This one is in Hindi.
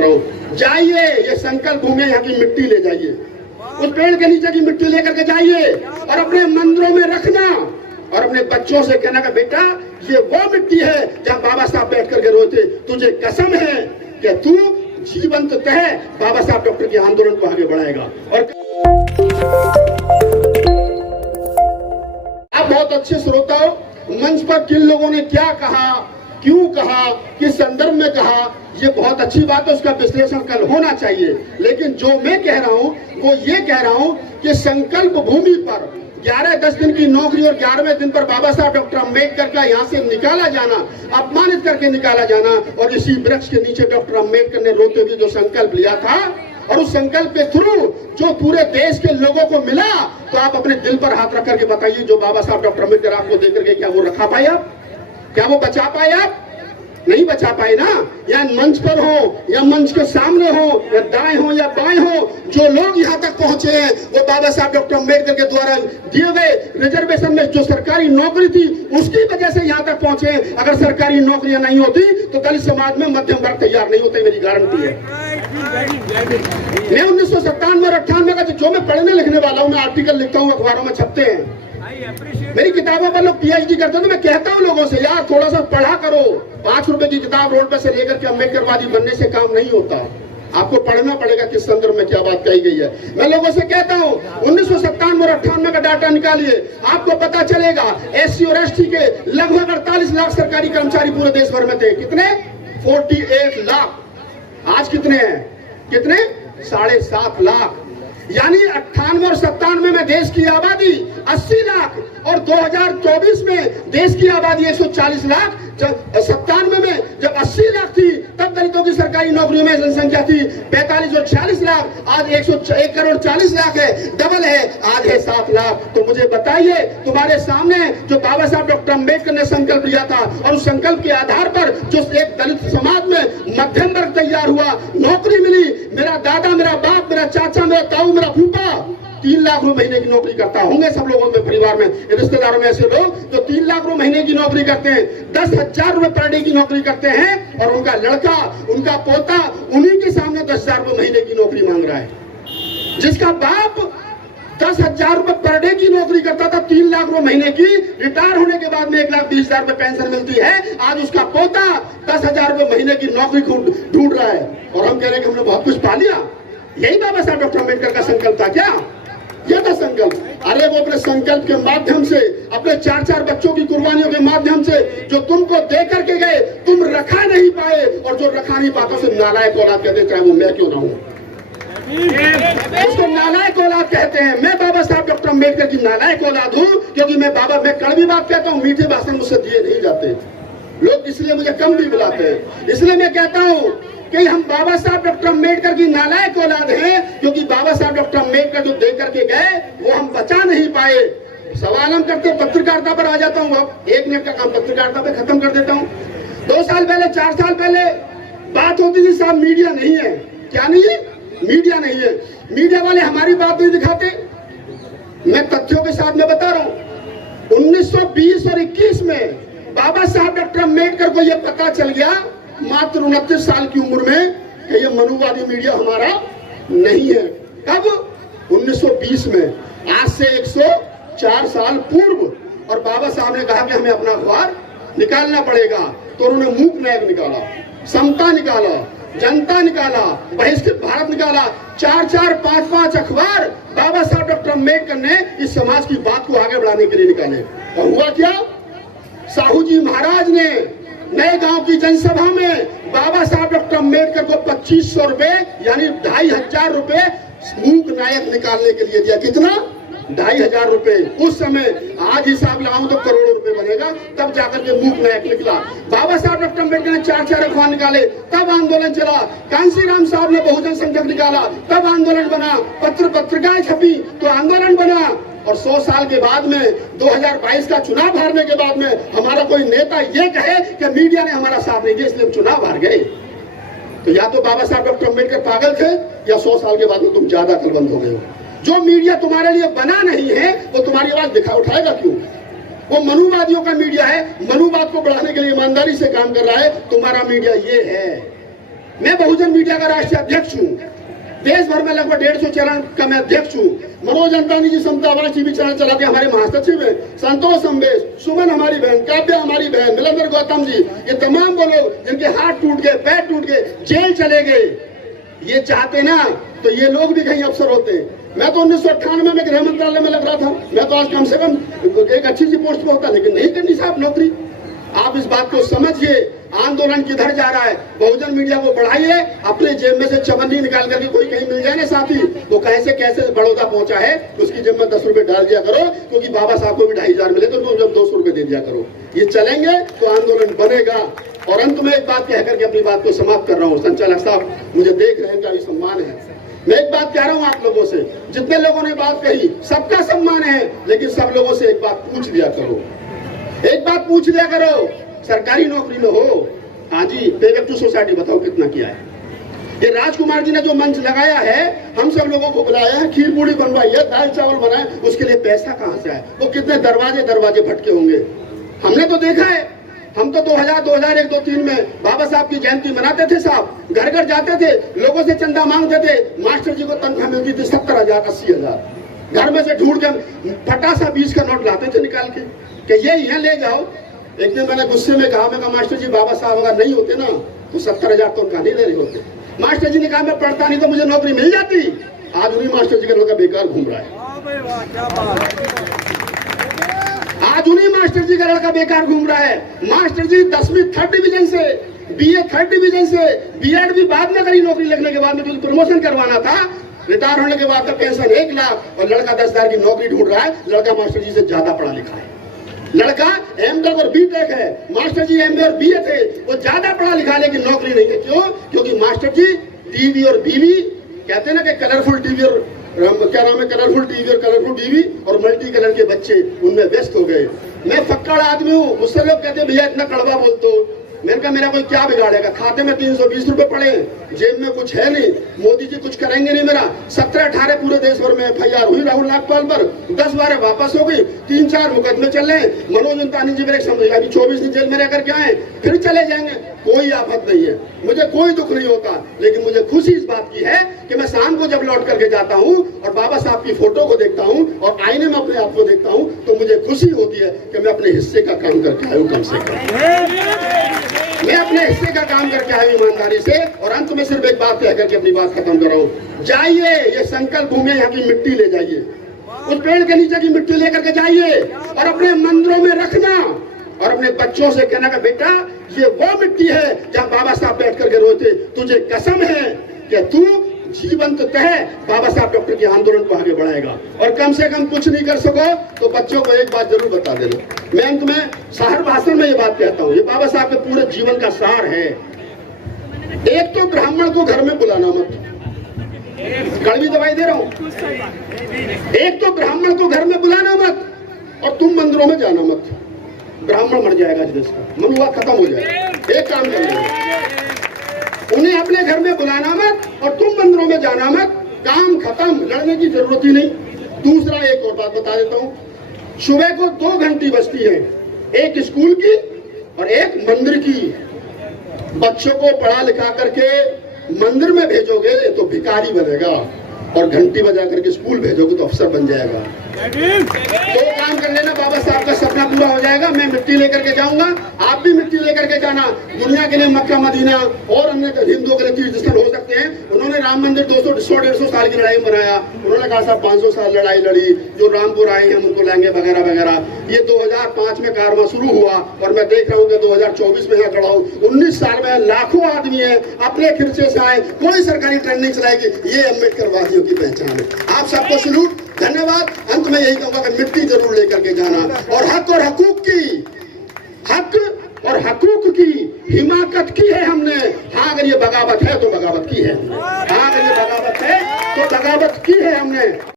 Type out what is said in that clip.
कर रहा हूँ, जाइए ये संकल्प भूमि यहाँ की मिट्टी ले जाइए, उस पेड़ के नीचे की मिट्टी लेकर के जाइए और अपने मंदिरों में रखना और अपने बच्चों से कहना कि बेटा ये वो मिट्टी है जहाँ बाबा साहब बैठ करके रोते, तुझे कसम है कि तू जीवंत तह बाबा साहब डॉक्टर के आंदोलन को आगे बढ़ाएगा। और आप बहुत अच्छे श्रोता हो, मंच पर किन लोगों ने क्या कहा, क्यों कहा, किस संदर्भ में कहा, ये बहुत अच्छी बात है, उसका विश्लेषण कल होना चाहिए। लेकिन जो मैं कह रहा हूं वो ये कह रहा हूं कि संकल्प भूमि पर 11-10 दिन की नौकरी और 11वें दिन पर बाबा साहब डॉक्टर अम्बेडकर का यहाँ से निकाला जाना, अपमानित करके निकाला जाना, और इसी वृक्ष के नीचे डॉक्टर अम्बेडकर ने रोते हुए जो संकल्प लिया था और उस संकल्प के थ्रू जो पूरे देश के लोगों को मिला, तो आप अपने दिल पर हाथ रख करके बताइए, जो बाबा साहब डॉक्टर अम्बेडकर आपको दे करके क्या वो रखा पाए आप? क्या वो बचा पाए आप? नहीं बचा पाए ना। या मंच पर हो या मंच के सामने हो या दाएं हो या बाएं हो, जो लोग यहाँ तक पहुंचे हैं वो बाबा साहब डॉक्टर अम्बेडकर के द्वारा दिए गए रिजर्वेशन में जो सरकारी नौकरी थी उसकी वजह से यहाँ तक पहुंचे। अगर सरकारी नौकरियां नहीं होती तो दलित समाज में मध्यम वर्ग तैयार नहीं होते, मेरी गारंटी है। मैं 1997 और 98 का जो मैं पढ़ने लिखने वाला हूँ, मैं आर्टिकल लिखता हूँ, अखबारों में छपते हैं, मेरी किताबों पर लोग पीएचडी करते हैं, तो मैं कहता हूं लोगों से यार थोड़ा सा पढ़ा करो। 5 रुपए की किताब रोड पे से लेकर के अम्बेडकरवादी बनने से काम नहीं होता, आपको पढ़ना पड़ेगा किस संदर्भ में क्या बात कही गई है। मैं लोगों से कहता हूं 1997 और 98 का डाटा निकालिए, आपको पता चलेगा एससी और एसटी के लगभग 48 लाख सरकारी कर्मचारी पूरे देश भर में थे। कितने? 48 लाख। आज कितने हैं? कितने? 7.5 लाख। यानी 98 और 97 में देश की आबादी 80 लाख और 2024 में देश की आबादी 140 लाख। 97 में जब 80 लाख थी तब दलितों की सरकारी नौकरियों में जनसंख्या थी 45 और 40 लाख, आज 1 करोड़ 40 लाख है, डबल है, आज है 7 लाख। तो मुझे बताइए, तुम्हारे सामने जो बाबा साहब डॉक्टर अम्बेडकर ने संकल्प लिया था और उस संकल्प के आधार पर जो एक दलित समाज में मध्यम वर्ग तैयार हुआ, नौकरी मिली, मेरा दादा, मेरा बाप, मेरा चाचा, मेरा ताऊ, मेरा फूफा 3 लाख रुपए महीने की नौकरी करता होंगे। सब लोगों के परिवार में, रिश्तेदारों में ऐसे लोग जो 3 लाख रुपए महीने की नौकरी करते हैं, 10,000 रुपए पर डे की नौकरी करते हैं, और उनका लड़का, उनका पोता उन्हीं के सामने 10,000 रुपए महीने की नौकरी मांग रहा है। जिसका बाप 10,000 रुपए पर डे की नौकरी करता था, 3 लाख रुपए महीने की, रिटायर होने के बाद में 1,20,000 रुपए पेंशन मिलती है, आज उसका पोता 10,000 रुपए महीने की नौकरी ढूंढ रहा है। और हम कह रहे हैं कि हमने बहुत कुछ पा लिया। यही बाबा साहब डॉक्टर अम्बेडकर का संकल्प था क्या? यह था संकल्प। अरे वो अपने संकल्प के माध्यम से, अपने 4-4 बच्चों की कुर्बानियों के माध्यम से जो तुमको दे करके गए, तुम रखा नहीं पाए, और जो रखा नहीं पाता उसे नालायक औलाद कहते, चाहे वो मैं क्यों ना हूं। उसको नालायक औलाद कहते हैं। मैं बाबा साहब डॉक्टर अम्बेडकर की नालायक औलाद हूं, क्योंकि मैं कड़वी बात कहता हूं, मीठे भाषण मुझसे दिए नहीं जाते लोग, इसलिए मुझे कम भी बुलाते हैं। इसलिए मैं कहता हूं कि हम बाबा साहब डॉक्टर अम्बेडकर की नालायक औलाद हैं, क्योंकि बाबा साहब डॉक्टर अम्बेडकर जो दे करके गए वो हम बचा नहीं पाए। सवाल हम करते, पत्रकारिता पर आ जाता हूँ। अब 1 मिनट का काम पत्रकारिता पे खत्म कर देता हूँ। 2 साल पहले, 4 साल पहले बात होती थी, साहब मीडिया नहीं है। क्या नहीं है? मीडिया नहीं है। मीडिया वाले हमारी बात नहीं दिखाते। मैं तथ्यों के साथ में बता रहा हूँ, 1920 और 21 में बाबा साहब डॉक्टर अम्बेडकर को यह पता चल गया मात्र 29 साल की उम्र में कि ये मनुवादी मीडिया हमारा नहीं है। कब? 1920 में, आज से 104 साल पूर्व। और बाबा साहब ने कहा कि हमें अपना अखबार निकालना पड़ेगा, तो उन्होंने मूक नायक निकाला, समता निकाला, जनता निकाला, बहिष्कृत भारत निकाला। 4-4, 5-5 अखबार बाबा साहब डॉक्टर अम्बेडकर ने इस समाज की बात को आगे बढ़ाने के लिए निकाले। और हुआ क्या? साहू जी महाराज ने नए गांव की जनसभा में बाबा साहब डॉक्टर अम्बेडकर को 2500 रुपए यानी 2,500 रुपए मूक नायक निकालने के लिए दिया। कितना? 2,500 रुपए। उस समय आज हिसाब लगाऊं तो करोड़ों रुपए बनेगा, तब जाकर के मूक नायक निकला। बाबा साहब डॉक्टर अम्बेडकर ने 4-4 अखबार निकाले, तब आंदोलन चला। कांसीराम साहब ने बहुजन संघर्ष निकाला, तब आंदोलन बना। पत्रिकाएं छपी तो आंदोलन बना। और 100 साल के बाद में 2022 का चुनाव हारने के बाद में हमारा कोई नेता ये कहे कि मीडिया ने हमारा साथ नहीं दिया इसलिए हम चुनाव हार गए, तो या तो बाबा साहब डॉक्टर अम्बेडकर पागल थे या 100 साल के बाद में तुम ज्यादा अकलमंद हो गए हो। जो मीडिया तुम्हारे लिए बना नहीं है वो तुम्हारी आवाज उठाएगा क्यों? वो मनुवादियों का मीडिया है, मनुवाद को बढ़ाने के लिए ईमानदारी से काम कर रहा है। तुम्हारा मीडिया ये है, मैं बहुजन मीडिया का राष्ट्रीय अध्यक्ष हूँ। देश भर में लगभग 150 चैनल का मैं अध्यक्ष हूँ। मनोज अंतानी जी समतावाद टीवी चैनल चलाते हमारे महासचिव हैं। संतोष संवेश, सुमन हमारी बहन, काव्या हमारी बहन, मिलेंद्र गौतम जी, ये तमाम वो लोग जिनके हाथ टूट गए, पैर टूट गए, जेल चले गए, ये चाहते ना तो ये लोग भी कहीं अफसर होते। मैं तो 1998 में गृह मंत्रालय में लग रहा था। मैं तो आज कम से कम एक अच्छी सी पोस्ट पे होता, लेकिन नहीं करनी साहब नौकरी। आप इस बात को समझिए, आंदोलन किधर जा रहा है। बहुजन मीडिया को बढ़ाइए, अपने जेब में से चवन्नी निकाल करके कोई कहीं मिल जाए ना साथी, तो कैसे कैसे बड़ौदा पहुंचा है उसकी जेब में 10 रुपए डाल दिया करो, क्योंकि बाबा साहब को भी 2500 मिले तो जब 200 रुपए दे दिया करो। ये चलेंगे तो आंदोलन बनेगा। और अंत में एक बात कह करके अपनी बात को समाप्त कर रहा हूँ। संचालक साहब मुझे देख रहे हैं, इनका भी सम्मान है। मैं एक बात कह रहा हूँ आप लोगों से, जितने लोगों ने बात कही सबका सम्मान है, लेकिन सब लोगों से एक बात पूछ लिया करो, एक बात पूछ लिया करो, सरकारी नौकरी में हो, हाँ जी, पे बैक टू सोसाइटी बताओ कितना किया है। ये राजकुमार जी ने जो मंच लगाया है, हम सब लोगों को बुलाया है, खीर पूरी बनवाई है, दाल चावल बनाए, उसके लिए पैसा कहाँ से आए? वो कितने दरवाजे भटके होंगे। हमने तो देखा है, हम तो 2000, 2001, 2003 में बाबा साहब की जयंती मनाते थे साहब, घर घर जाते थे, लोगों से चंदा मांगते थे। मास्टर जी को तनख्वाह मिलती थी 70,000, 80,000। घर में से ढूंढ के फटासा 20 का नोट लाते थे निकाल के, कि ये यहाँ ले जाओ। एक दिन मैंने गुस्से में कहा, मैं मास्टर जी बाबा साहब अगर नहीं होते ना तो 70,000 तो उनका नहीं ले रहे होते। मास्टर जी ने कहा मैं पढ़ता नहीं तो मुझे नौकरी मिल जाती। आज उन्हीं मास्टर जी का लड़का बेकार घूम रहा है। आज उन्हीं मास्टर जी का लड़का बेकार घूम रहा है। मास्टर जी 10वीं 3rd डिवीजन से, BA 3rd डिवीजन से, B.Ed भी बाद में करी, नौकरी लगने के बाद में, क्योंकि प्रमोशन करवाना था। रिटायर होने के बाद का पेंशन 1 लाख और लड़का 10,000 की नौकरी ढूंढ रहा है। लड़का मास्टर जी से ज्यादा पढ़ा लिखा है। लड़का M.Tech और B.Tech है, मास्टर जी MA और BA थे, वो ज्यादा पढ़ा लिखा लेकिन नौकरी नहीं है। क्यों? क्योंकि मास्टर जी टीवी और बीवी, कहते हैं ना कि कलरफुल टीवी और क्या नाम है, कलरफुल टीवी और कलरफुल टीवी और मल्टी कलर के बच्चे उनमें व्यस्त हो गए। मैं फक्कड़ आदमी हूँ, मुझसे लोग कहते हैं भैया इतना कड़वा बोलते हो। मैंने कहा मेरा कोई क्या बिगाड़ेगा, खाते में 320 रुपए पड़े, जेब में कुछ है नहीं, मोदी जी कुछ करेंगे नहीं। मेरा 17-18 पूरे देश भर में FIR हुई राहुल नागपाल पर, 10-12 वापस हो गई, 3-4 मुकदमे चल रहे। मनोज अंतानी जी मेरे समझ, अभी 24 दिन जेल में रह करके आए, फिर चले जाएंगे, कोई आफत नहीं है, मुझे कोई दुख नहीं होता। लेकिन मुझे खुशी इस बात की है कि मैं शाम को जब लौट करके जाता हूँ और बाबा साहब की फोटो को देखता हूँ और आईने में अपने आप को देखता हूँ, तो मुझे खुशी होती है कि मैं अपने हिस्से का काम करके आया हूँ। कम से कम मैं अपने हिस्से का काम करके आया ईमानदारी से। और अंत में सिर्फ एक बात कह करके अपनी बात खत्म कर रहा हूँ। जाइए, ये संकल्प होंगे, यहाँ की मिट्टी ले जाइए, उस पेड़ के नीचे की मिट्टी लेकर के जाइए और अपने मंदिरों में रखना और अपने बच्चों से कहना कि बेटा ये वो मिट्टी है जहाँ बाबा साहब बैठ करके रोते। तुझे कसम है कि तू जीवंत तह बाबा साहब डॉक्टर के आंदोलन को आगे बढ़ाएगा। और कम से कम कुछ नहीं कर सको तो बच्चों को एक बात जरूर बता देना। मैं अंत में साहर भाषण में ये बात कहता हूँ, ये बाबा साहब के पूरे जीवन का सार है। एक तो ब्राह्मण को घर में बुलाना मत, कड़वी दवाई दे रहा हूँ। एक तो ब्राह्मण को घर में बुलाना मत और तुम मंदिरों में जाना मत। ब्राह्मण मर जाएगा इस देश का, मनुआ खत्म हो जाएगा। एक काम कर लो, उन्हें अपने घर में बुलाना मत और तुम मंदिरों में जाना मत, काम खत्म, लड़ने की जरूरत ही नहीं। दूसरा एक और बात बता देता हूँ, सुबह को 2 घंटी बजती है, एक स्कूल की और एक मंदिर की। बच्चों को पढ़ा लिखा करके मंदिर में भेजोगे तो भिखारी बनेगा और घंटी बजा करके स्कूल भेजोगे तो अफसर बन जाएगा। 2 काम कर लेना, बाबा साहब का सपना पूरा हो जाएगा। मैं मिट्टी लेकर के जाऊंगा, आप भी मिट्टी लेकर के जाना। दुनिया के लिए मक्का मदीना और अन्य हिंदुओं के लिए तीर्थ स्थल हो सकते हैं। उन्होंने राम मंदिर 200-150 साल की लड़ाई में बनाया। उन्होंने कहा साहब 500 साल लड़ाई लड़ी, जो रामपुर आए हैं हम उनको लाएंगे वगैरह वगैरह। ये 2005 में कारवां शुरू हुआ और मैं देख रहा हूँ कि 2024 में यहाँ खड़ा हूँ। 19 साल में लाखों आदमी है अपने खर्चे से आए, कोई सरकारी ट्रेन नहीं चलाएगी। ये अम्बेडकरवादियों की पहचान है। आप सबको सलूट, धन्यवाद। अंत में यही कहूंगा कि मिट्टी जरूर लेकर के जाना और हक और हकूक की, हक और हकूक की हिमाकत की है हमने। हाँ अगर ये बगावत है तो बगावत की है, हाँ अगर ये बगावत है तो बगावत की है हमने।